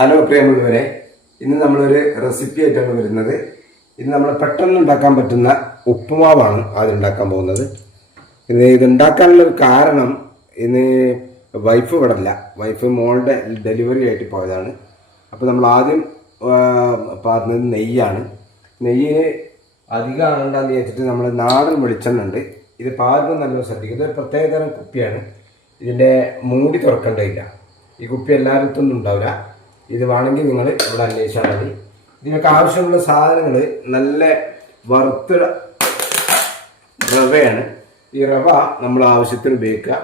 Hello പ്രിയമുള്ളവരെ, ഇന്ന് നമ്മളൊരു റെസിപ്പി ആയിട്ടാണ് വരുന്നത്. ഇന്ന് നമ്മൾ പെട്ടെന്ന് ഉണ്ടാക്കാൻ പറ്റുന്ന ഉപ്പുമാവാണ് ആദ്യം ഉണ്ടാക്കാൻ പോകുന്നത്. ഇതുണ്ടാക്കാനുള്ളൊരു കാരണം, ഇന്ന് വൈഫ് ഇവിടെ ഇല്ല. വൈഫ് മോളുടെ ഡെലിവറി ആയിട്ട് പോയതാണ്. അപ്പോൾ നമ്മൾ ആദ്യം പറഞ്ഞത് നെയ്യാണ്. നെയ്യ് അധികം ആകണ്ടെന്ന് വെച്ചിട്ട് നമ്മൾ നാടൻ വെളിച്ചെണ്ണ ഉണ്ട്. ഇത് പാരുമ്പോൾ നല്ല ശ്രദ്ധിക്കും. ഇതൊരു പ്രത്യേക തരം കുപ്പിയാണ്. ഇതിൻ്റെ മൂടി തുറക്കേണ്ടതില്ല. ഈ കുപ്പി എല്ലായിടത്തൊന്നും ഉണ്ടാവില്ല. ഇത് വേണമെങ്കിൽ നിങ്ങൾ ഇവിടെ അന്വേഷിച്ചാൽ മതി. ഇതിനൊക്കെ ആവശ്യമുള്ള സാധനങ്ങൾ നല്ല വറുത്ത റവയാണ്. ഈ റവ നമ്മൾ ആവശ്യത്തിന് ഉപയോഗിക്കുക.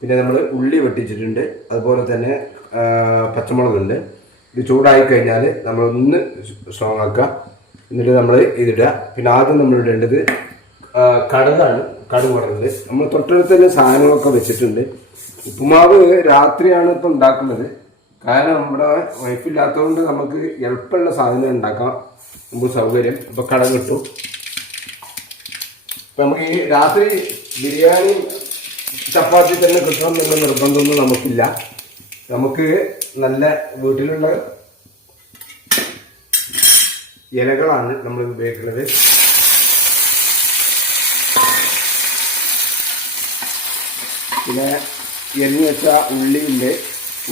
പിന്നെ നമ്മൾ ഉള്ളി വെട്ടിച്ചിട്ടുണ്ട്, അതുപോലെ തന്നെ പച്ചമുളകുണ്ട്. ഇത് ചൂടായി കഴിഞ്ഞാൽ നമ്മളൊന്ന് സ്ട്രോങ് ആക്കുക. എന്നിട്ട് നമ്മൾ ഇതിടുക. പിന്നെ ആദ്യം നമ്മൾ ഇടേണ്ടത് കടുകാണ്. കടുക് വറുത്തത് നമ്മൾ തൊട്ടടുത്ത് തന്നെ സാധനങ്ങളൊക്കെ വെച്ചിട്ടുണ്ട്. ഉപ്പുമാവ് രാത്രിയാണ് ഇപ്പം ഉണ്ടാക്കുന്നത്. കാരണം നമ്മുടെ വൈഫില്ലാത്തതുകൊണ്ട് നമുക്ക് എളുപ്പമുള്ള സാധനം ഉണ്ടാക്കാം, നമുക്ക് സൗകര്യം. അപ്പോൾ കടുക് ഇട്ടു. ഇപ്പം നമുക്ക് ഈ രാത്രി ബിരിയാണി ചപ്പാത്തി തന്നെ കിട്ടണം എന്നുള്ള നിർബന്ധമൊന്നും നമുക്കില്ല. നമുക്ക് നല്ല വീട്ടിലുള്ള ഇലകളാണ് നമ്മൾ ഉപയോഗിക്കുന്നത്. പിന്നെ എരിഞ്ഞു വെച്ച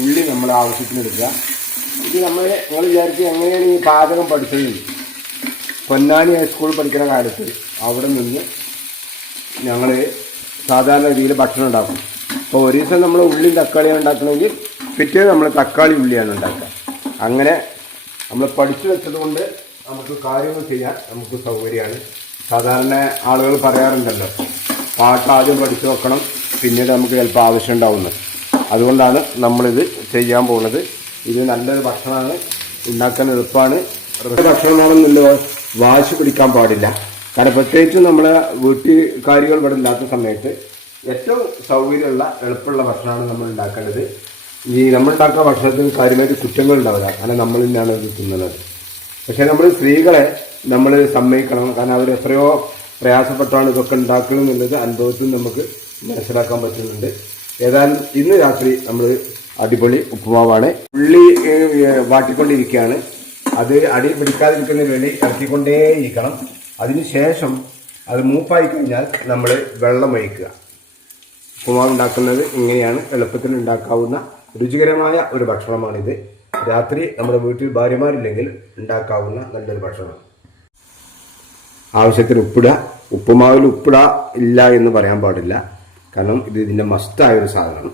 ഉള്ളി നമ്മൾ ആവശ്യത്തിന് എടുക്കുക. ഇത് നിങ്ങൾ വിചാരിച്ച് എങ്ങനെയാണ് ഈ പാചകം പഠിച്ചത്? പൊന്നാനി ഹൈസ്കൂൾ പഠിക്കുന്ന കാലത്ത് അവിടെ നിന്ന് ഞങ്ങൾ സാധാരണ രീതിയിൽ ഭക്ഷണം ഉണ്ടാക്കും. അപ്പോൾ ഒരു ദിവസം നമ്മൾ ഉള്ളിയും തക്കാളിയാണ് ഉണ്ടാക്കണമെങ്കിൽ പിറ്റേ നമ്മൾ തക്കാളി ഉള്ളിയാണ് ഉണ്ടാക്കുക. അങ്ങനെ നമ്മൾ പഠിച്ചു വെച്ചത് കൊണ്ട് നമുക്ക് കാര്യങ്ങൾ ചെയ്യാൻ നമുക്ക് സൗകര്യമാണ്. സാധാരണ ആളുകൾ പറയാറുണ്ടല്ലോ, പാട്ട് ആദ്യം പഠിച്ചു വെക്കണം, പിന്നീട് നമുക്ക് ചിലപ്പോൾ ആവശ്യം ഉണ്ടാവുന്നത്. അതുകൊണ്ടാണ് നമ്മളിത് ചെയ്യാൻ പോകുന്നത്. ഇത് നല്ലൊരു ഭക്ഷണമാണ്, ഉണ്ടാക്കാൻ എളുപ്പമാണ്. ഭക്ഷണമാണെന്നുള്ള വാശി പിടിക്കാൻ പാടില്ല. കാരണം പ്രത്യേകിച്ചും നമ്മളെ വീട്ടുകാരികൾ ഇവിടെ ഇല്ലാത്ത സമയത്ത് ഏറ്റവും സൗകര്യമുള്ള എളുപ്പമുള്ള ഭക്ഷണമാണ് നമ്മൾ ഉണ്ടാക്കേണ്ടത്. ഈ നമ്മളുണ്ടാക്കുന്ന ഭക്ഷണത്തിന് കാര്യമായിട്ട് കുറ്റങ്ങൾ ഉണ്ടാവില്ല, കാരണം നമ്മൾ തന്നെയാണ് ഇത് തിന്നുന്നത്. പക്ഷേ നമ്മൾ സ്ത്രീകളെ നമ്മൾ സമ്മതിക്കണം. കാരണം അവർ എത്രയോ പ്രയാസപ്പെട്ടാണ് ഇതൊക്കെ ഉണ്ടാക്കണമെന്നുള്ളത് അനുഭവത്തിൽ നമുക്ക് മനസ്സിലാക്കാൻ പറ്റുന്നുണ്ട്. ഏതായാലും ഇന്ന് രാത്രി നമ്മൾ അടിപൊളി ഉപ്പുമാവാണ്. ഉള്ളി വാട്ടിക്കൊണ്ടിരിക്കുകയാണ്. അത് അടി പിടിക്കാതിരിക്കുന്നതിന് വേണ്ടി ഇറക്കിക്കൊണ്ടേയിരിക്കണം. അതിനുശേഷം അത് മൂപ്പായി കഴിഞ്ഞാൽ നമ്മൾ വെള്ളം ഒഴിക്കുക. ഉപ്പുമാവ് ഉണ്ടാക്കുന്നത് ഇങ്ങനെയാണ്. എളുപ്പത്തിൽ ഉണ്ടാക്കാവുന്ന രുചികരമായ ഒരു ഭക്ഷണമാണിത്. രാത്രി നമ്മുടെ വീട്ടിൽ ഭാര്യമാരില്ലെങ്കിൽ ഉണ്ടാക്കാവുന്ന നല്ലൊരു ഭക്ഷണം. ആവശ്യത്തിന് ഉപ്പിടുക. ഉപ്പുമാവിൽ ഉപ്പിടുക ഇല്ല എന്ന് പറയാൻ പാടില്ല, കാരണം ഇത് ഇതിൻ്റെ മസ്റ്റായൊരു സാധനമാണ്.